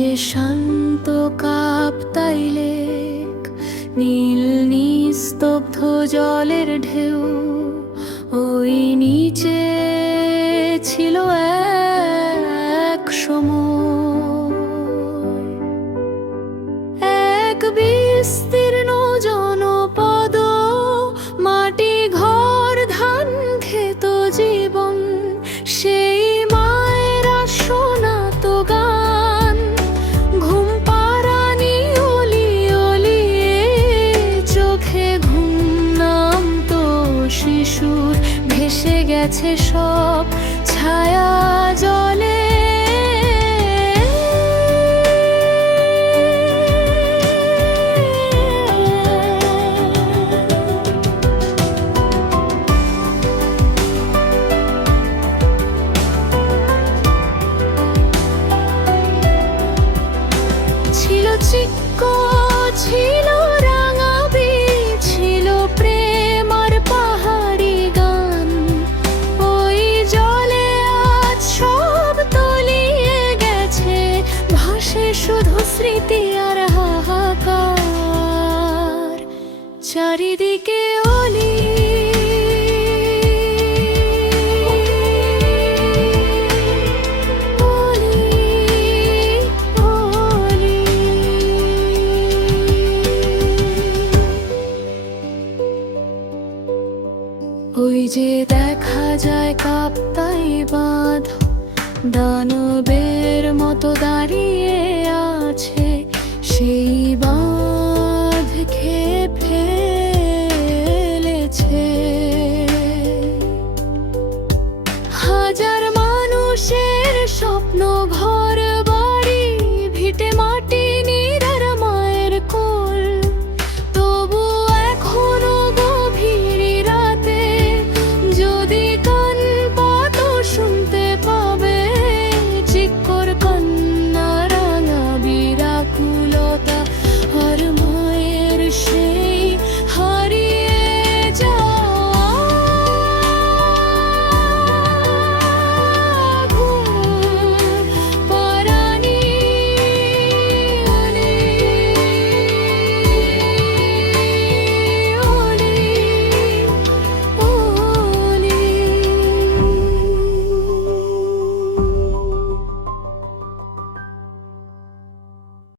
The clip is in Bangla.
যে শান্ত কাপ্তাই লেক, নীল নিস্তব্ধ জলের ঢেউ, ওই নিচে ছিল এক সময় এক বিস্তীর্ণ জনপদ, মাটি ঘর ধান খেত জীবন, সেই মায়েরা শোনাত গান, ঘুম পাড়ানি অলি অলিয়ে, চোখে ঘুম নামতো শিশুর, ভেসে গেছে সব ছায়া জলে। ছিল চিক্ক, ছিল রাঙাবি, ছিল প্রেম আর পাহাড়ি গান, ওই জলে আজ সব তলিয়ে গেছে, ভাসে শুধু স্মৃতি আর হাহাকার, চারিদিকে অলি ওই যে দেখা যায় কাপ্তাই বাঁধ, দানবের মতো দাঁড়িয়ে আছে, সেই